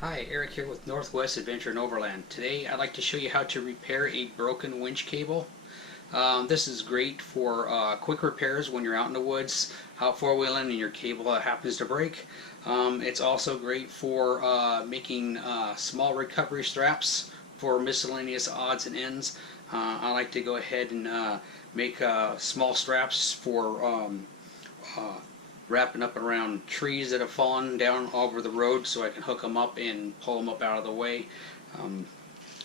Hi, Eric here with Northwest Adventure Overland. Today I'd like to show you how to repair a broken winch cable. This is great for quick repairs when you're out in the woods, out four-wheeling and your cable happens to break. It's also great for making small recovery straps for miscellaneous odds and ends. I like to go ahead and make small straps for wrapping up around trees that have fallen down over the road so I can hook them up and pull them up out of the way. Um,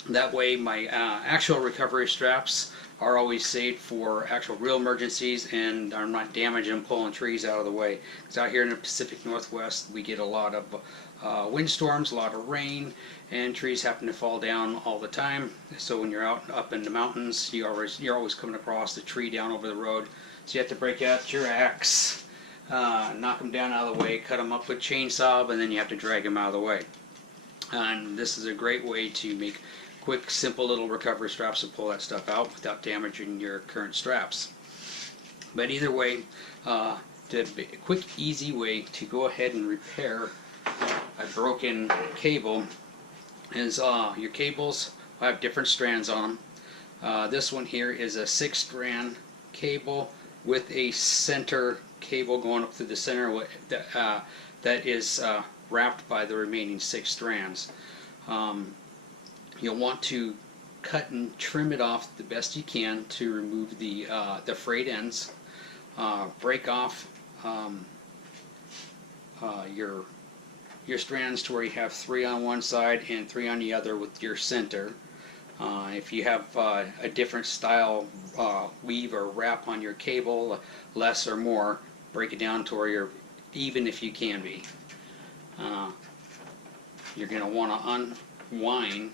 that way my actual recovery straps are always saved for actual real emergencies and I'm not damaging pulling trees out of the way. Because out here in the Pacific Northwest we get a lot of windstorms, a lot of rain, and trees happen to fall down all the time. So when you're out up in the mountains, you're always coming across the tree down over the road. So you have to break out your axe, knock them down out of the way, cut them up with chainsaw, and then you have to drag them out of the way. And this is a great way to make quick, simple little recovery straps to pull that stuff out without damaging your current straps. But either way, a quick, easy way to go ahead and repair a broken cable is your cables will have different strands on them. This one here is a 6-strand cable with a center cable going up through the center that is wrapped by the remaining 6 strands. You'll want to cut and trim it off the best you can to remove the frayed ends. Break off your strands to where you have 3 on one side and 3 on the other with your center. If you have a different style weave or wrap on your cable, less or more, break it down to where you're even if you can be. You're going to want to unwind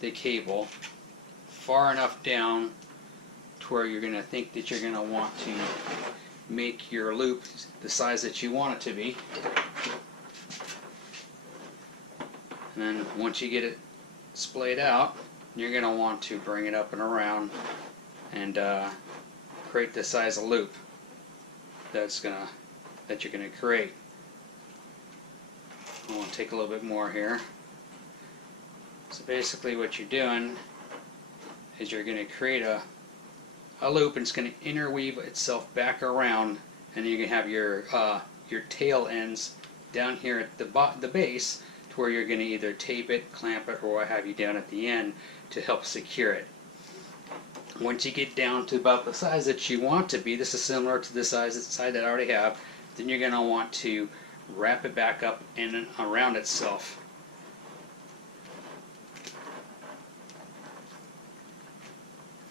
the cable far enough down to where you're going to think that you're going to want to make your loop the size that you want it to be. And then once you get it splayed out, you're going to want to bring it up and around and create the size of loop that you're going to create. I want to take a little bit more here. So basically what you're doing is you're going to create a loop, and it's going to interweave itself back around, and you're going to have your tail ends down here at the base to where you're going to either tape it, clamp it, or what have you down at the end to help secure it. Once you get down to about the size that you want to be, this is similar to the side that I already have, then you're going to want to wrap it back up and around itself.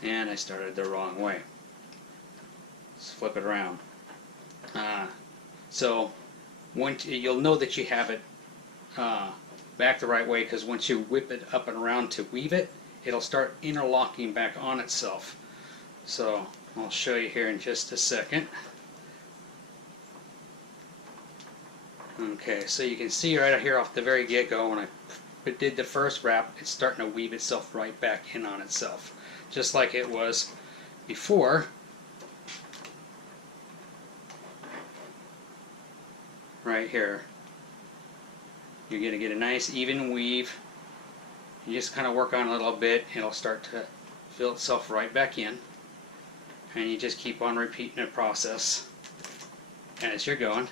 And I started the wrong way. Let's flip it around. So once you'll know that you have it back the right way, because once you whip it up and around to weave it, it'll start interlocking back on itself. So I'll show you here in just a second. Okay, so you can see right here off the very get-go when I did the first wrap, it's starting to weave itself right back in on itself, just like it was before. Right here, you're going to get a nice even weave. You just kind of work on it a little bit, it'll start to fill itself right back in, and you just keep on repeating the process as you're going.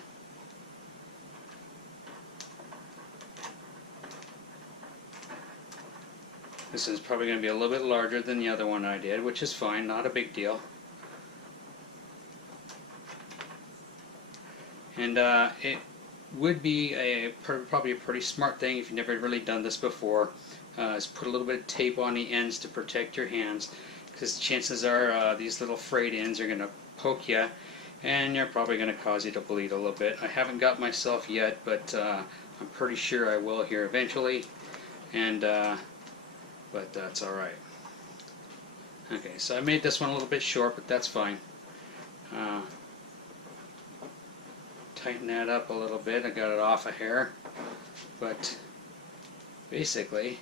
This is probably going to be a little bit larger than the other one I did, which is fine, not a big deal. And it would be probably a pretty smart thing if you've never really done this before, is put a little bit of tape on the ends to protect your hands, because chances are these little frayed ends are going to poke you and they're probably going to cause you to bleed a little bit. I haven't got myself yet, but I'm pretty sure I will here eventually, and but that's alright. Okay, so I made this one a little bit short, but that's fine. Tighten that up a little bit. I got it off a hair, but basically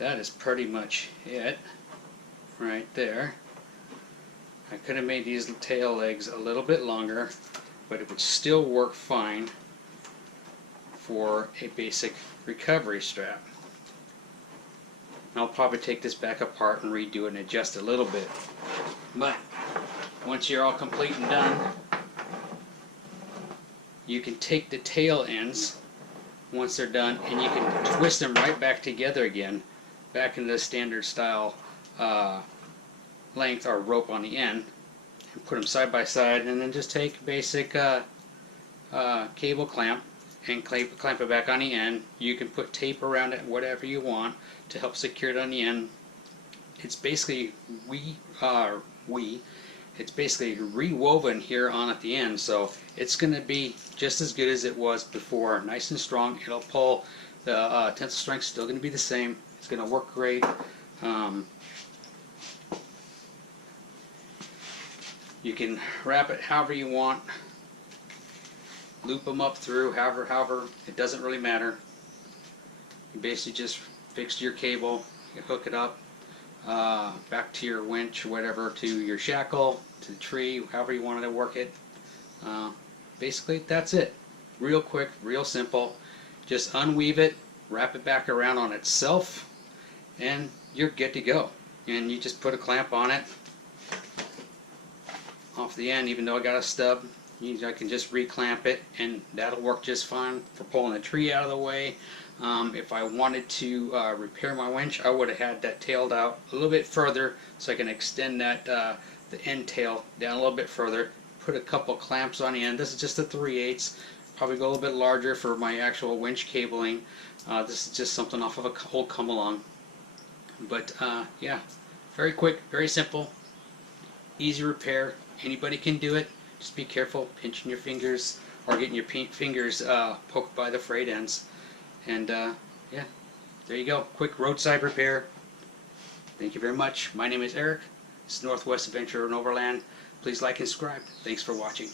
that is pretty much it right there. I could have made these tail legs a little bit longer, but it would still work fine for a basic recovery strap. I'll probably take this back apart and redo it and adjust a little bit. But once you're all complete and done, you can take the tail ends once they're done and you can twist them right back together again, back into the standard style length or rope on the end, and put them side by side, and then just take a basic cable clamp and clamp it back on the end. You can put tape around it, whatever you want, to help secure it on the end. It's basically it's basically rewoven here on at the end, so it's going to be just as good as it was before. Nice and strong. It'll pull. The tensile strength still going to be the same. It's going to work great. You can wrap it however you want. Loop them up through however. It doesn't really matter. You basically just fix your cable. You hook it up back to your winch or whatever, to your shackle, to the tree, however you wanted to work it. Basically, that's it. Real quick, real simple. Just unweave it, wrap it back around on itself, and you're good to go. And you just put a clamp on it off the end. Even though I got a stub, I can just reclamp it, and that'll work just fine for pulling the tree out of the way. If I wanted to repair my winch, I would have had that tailed out a little bit further, so I can extend that the end tail down a little bit further. Put a couple clamps on the end. This is just a 3/8. Probably go a little bit larger for my actual winch cabling. This is just something off of a whole come along. But yeah, very quick, very simple, easy repair. Anybody can do it. Just be careful pinching your fingers or getting your fingers poked by the frayed ends. And yeah, there you go. Quick roadside repair. Thank you very much. My name is Eric. This is Northwest Adventure Overland. Please like and subscribe. Thanks for watching.